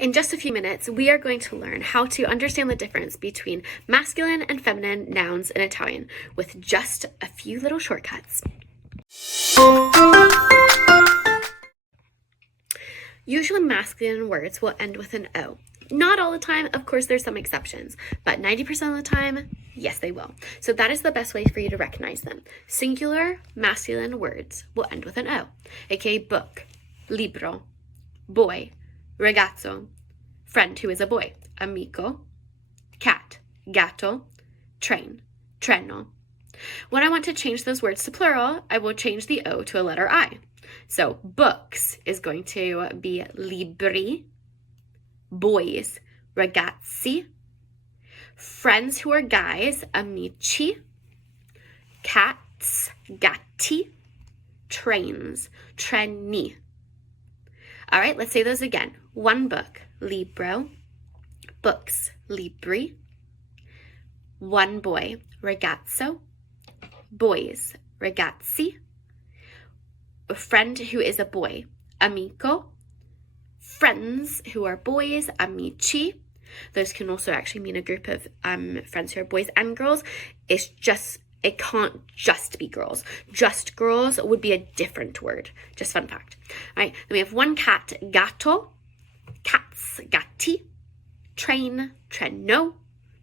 In just a few minutes, we are going to learn how to understand the difference between masculine and feminine nouns in Italian with just a few little shortcuts. Usually masculine words will end with an O. Not all the time, of course there's some exceptions, but 90% of the time, yes they will. So that is the best way for you to recognize them. Singular masculine words will end with an O, aka book, libro, boy, ragazzo, friend who is a boy, amico, cat, gatto, train, treno. When I want to change those words to plural, I will change the O to a letter I. So books is going to be libri, boys, ragazzi, friends who are guys, amici, cats, gatti, trains, treni. All right, let's say those again. One book, libro, books, libri, one boy, ragazzo, boys, ragazzi, a friend who is a boy, amico, friends who are boys, amici. Those can also actually mean a group of friends who are boys and girls. It can't just be girls. Just girls would be a different word. Just fun fact. All right, then we have one cat, gatto, cats, gatti, train, treno,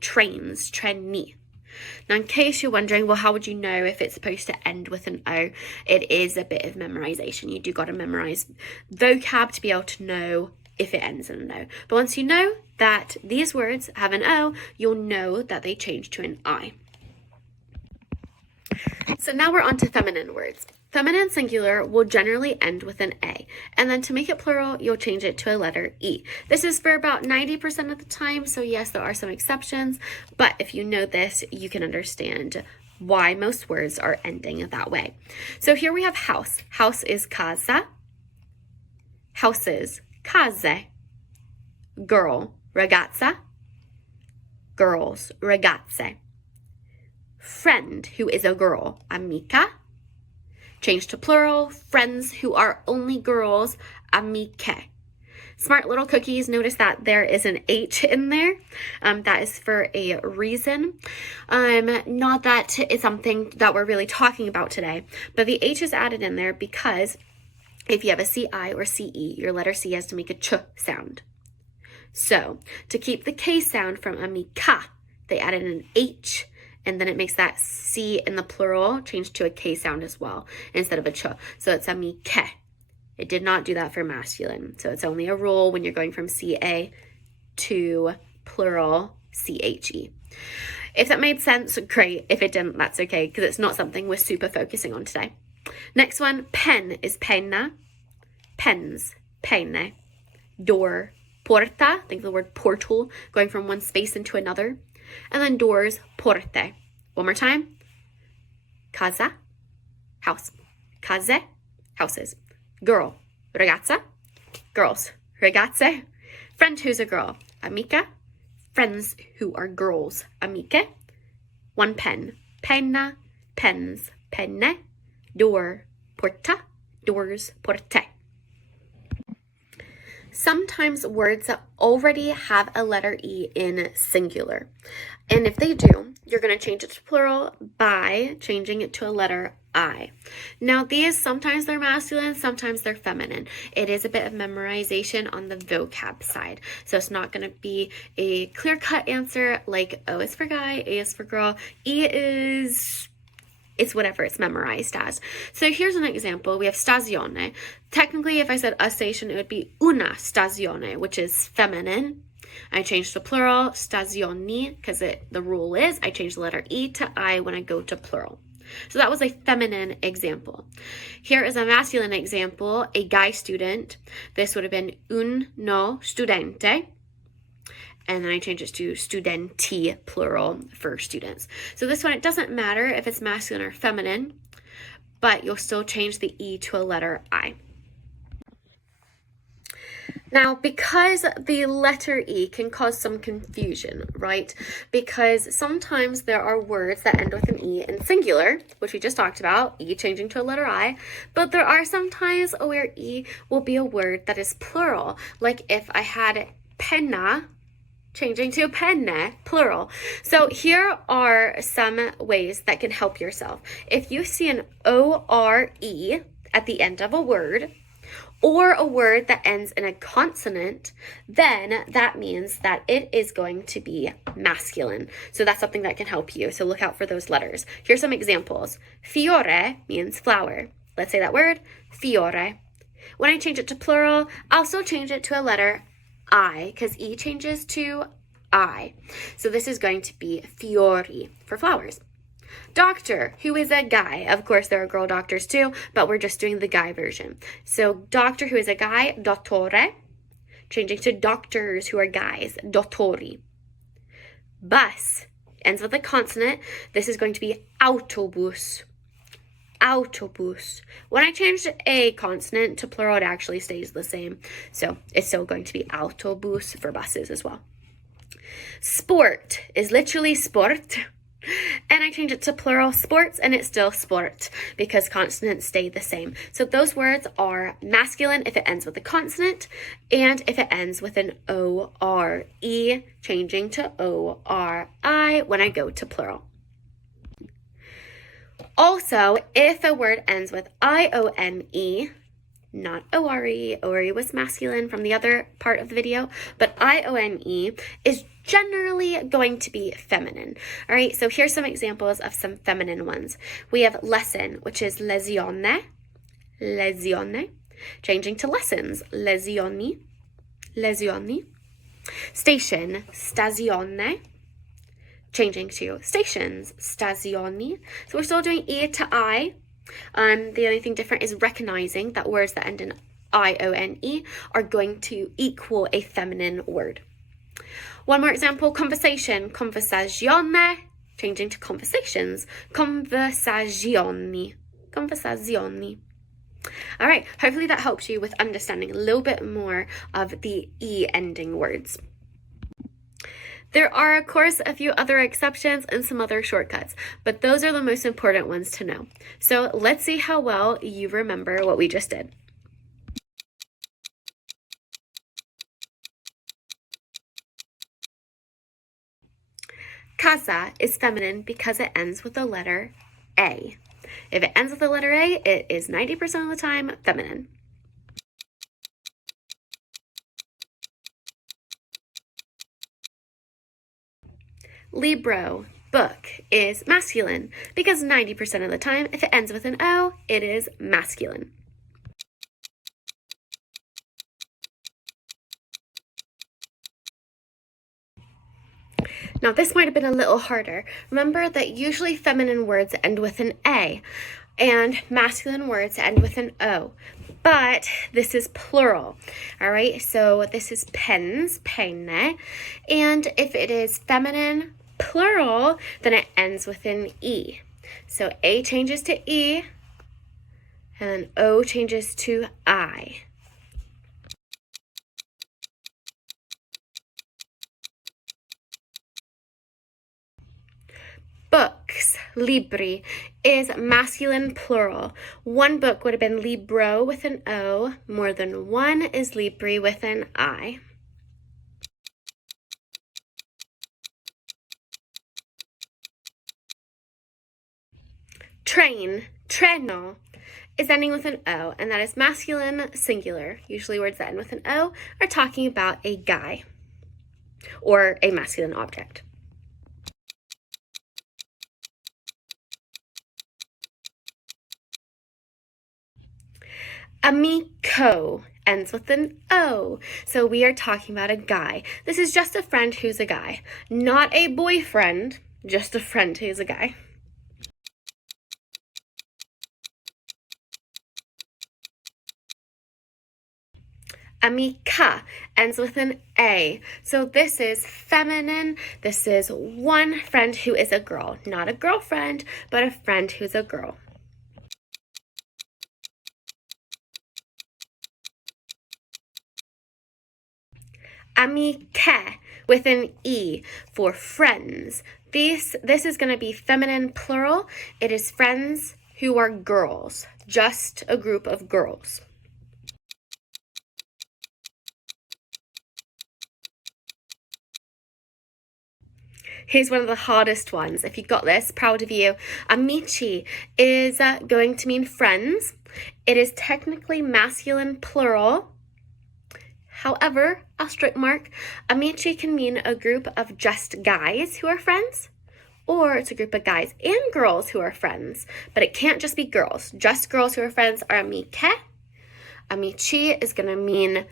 trains, treni. Now, in case you're wondering, well, how would you know if it's supposed to end with an O? It is a bit of memorization. You do got to memorize vocab to be able to know if it ends in an O. But once you know that these words have an O, you'll know that they change to an I. So now we're on to feminine words. Feminine singular will generally end with an A, and then to make it plural, you'll change it to a letter E. This is for about 90% of the time, so yes, there are some exceptions, but if you know this, you can understand why most words are ending that way. So here we have house. House is casa. Houses, case. Girl, ragazza. Girls, ragazze. Friend, who is a girl, amica. Change to plural, friends who are only girls, amiche. Smart little cookies, notice that there is an H in there. That is for a reason. Not that it's something that we're really talking about today, but the H is added in there because if you have a CI or CE, your letter C has to make a ch sound. So to keep the K sound from amica, they added an H, and then it makes that C in the plural change to a K sound as well, instead of a ch. So it's amiche. It did not do that for masculine. So it's only a rule when you're going from CA to plural CHE. If that made sense, great. If it didn't, that's okay, because it's not something we're super focusing on today. Next one, pen is penna. Pens, penne. Door, porta. Think of the word portal, going from one space into another. And then doors, porte. One more time. Casa, house. Case, houses. Girl, ragazza. Girls, ragazze. Friend who's a girl, amica. Friends who are girls, amiche. One pen, penna. Pens, penne. Door, porta. Doors, porte. Sometimes words already have a letter E in singular. And if they do, you're going to change it to plural by changing it to a letter I. Now these, sometimes they're masculine, sometimes they're feminine. It is a bit of memorization on the vocab side. So it's not going to be a clear-cut answer like O is for guy, A is for girl, E is... it's whatever it's memorized as. So here's an example. We have stagione. Technically, if I said a station, it would be una stagione, which is feminine. I changed to plural, stagioni, because the rule is I change the letter E to I when I go to plural. So that was a feminine example. Here is a masculine example, a guy student. This would have been uno studente. And then I change it to studenti, plural, for students. So this one, it doesn't matter if it's masculine or feminine, but you'll still change the E to a letter I. Now, because the letter E can cause some confusion, right? Because sometimes there are words that end with an E in singular, which we just talked about, E changing to a letter I, but there are some times where E will be a word that is plural. Like if I had penna, changing to penne, plural. So here are some ways that can help yourself. If you see an O-R-E at the end of a word, or a word that ends in a consonant, then that means that it is going to be masculine. So that's something that can help you. So look out for those letters. Here's some examples. Fiore means flower. Let's say that word, fiore. When I change it to plural, I'll still change it to a letter I, because E changes to I. So this is going to be fiori for flowers. Doctor, who is a guy. Of course, there are girl doctors too, but we're just doing the guy version. So doctor, who is a guy, dottore. Changing to doctors, who are guys, dottori. Bus ends with a consonant. This is going to be autobus. Autobus. When I changed a consonant to plural, it actually stays the same. So it's still going to be autobus for buses as well. Sport is literally sport. And I change it to plural, sports, and it's still sport because consonants stay the same. So those words are masculine if it ends with a consonant and if it ends with an O-R-E, changing to O-R-I when I go to plural. Also, if a word ends with I-O-N-E, not O-R-E, O-R-E was masculine from the other part of the video, but I-O-N-E is generally going to be feminine. All right, so here's some examples of some feminine ones. We have lesson, which is lezione, lezione, changing to lessons, lezioni, lezioni. Station, stazione, changing to stations, stazioni. So we're still doing E to I. The only thing different is recognizing that words that end in I-O-N-E are going to equal a feminine word. One more example, conversation, conversazione, changing to conversations, conversazioni, conversazioni. All right, hopefully that helps you with understanding a little bit more of the E ending words. There are, of course, a few other exceptions and some other shortcuts, but those are the most important ones to know. So let's see how well you remember what we just did. Casa is feminine because it ends with the letter A. If it ends with the letter A, it is 90% of the time feminine. Libro, book, is masculine because 90% of the time, if it ends with an O, it is masculine. Now, this might have been a little harder. Remember that usually feminine words end with an A and masculine words end with an O. But this is plural, all right? So this is pens, penne, and if it is feminine, plural, then it ends with an E. So A changes to E, and O changes to I. Books, libri, is masculine plural. One book would have been libro with an O. More than one is libri with an I. Train, treno, is ending with an O, and that is masculine singular. Usually words that end with an O are talking about a guy or a masculine object. Amico ends with an O, so we are talking about a guy. This is just a friend who's a guy, not a boyfriend, just a friend who's a guy. Amica ends with an A. So this is feminine. This is one friend who is a girl, not a girlfriend, but a friend who's a girl. Amiche with an E for friends. This is going to be feminine plural. It is friends who are girls, just a group of girls. Here's one of the hardest ones. If you got this, proud of you. Amici is going to mean friends. It is technically masculine plural. However, asterisk mark, amici can mean a group of just guys who are friends, or it's a group of guys and girls who are friends. But it can't just be girls. Just girls who are friends are amiche. Amici is going to mean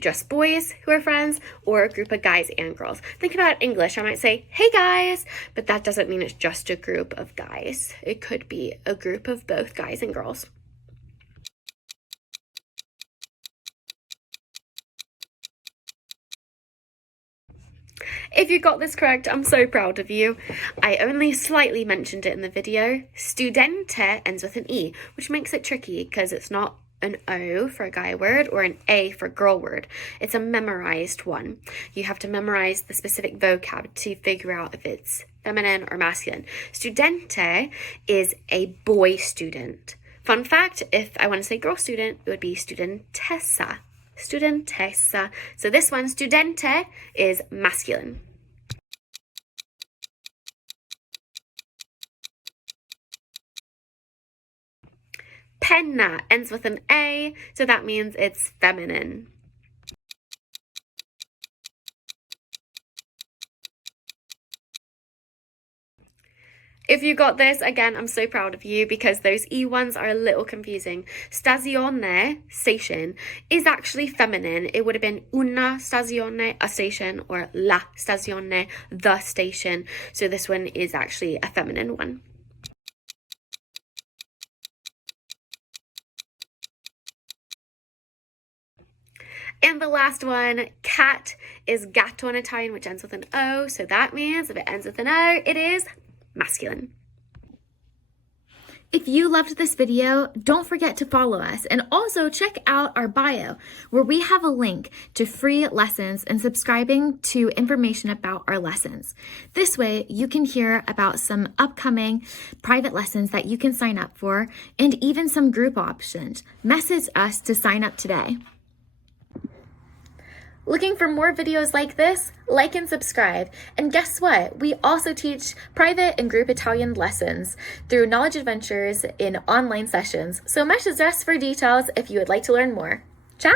just boys who are friends, or a group of guys and girls. Think about English. I might say, hey guys, but that doesn't mean it's just a group of guys. It could be a group of both guys and girls. If you got this correct, I'm so proud of you. I only slightly mentioned it in the video. Studente ends with an E, which makes it tricky because it's not an O for a guy word or an A for girl word. It's a memorized one. You have to memorize the specific vocab to figure out if it's feminine or masculine. Studente is a boy student. Fun fact, if I want to say girl student, it would be studentessa. Studentessa. So this one, studente, is masculine. Penna ends with an A, so that means it's feminine. If you got this, again, I'm so proud of you because those E ones are a little confusing. Stazione, station, is actually feminine. It would have been una stazione, a station, or la stazione, the station. So this one is actually a feminine one. And the last one, cat, is gatto in Italian, which ends with an O. So that means if it ends with an O, it is masculine. If you loved this video, don't forget to follow us and also check out our bio where we have a link to free lessons and subscribing to information about our lessons. This way you can hear about some upcoming private lessons that you can sign up for and even some group options. Message us to sign up today. Looking for more videos like this? Like and subscribe. And guess what? We also teach private and group Italian lessons through Knowledge Adventures in online sessions. So message us for details if you would like to learn more. Ciao!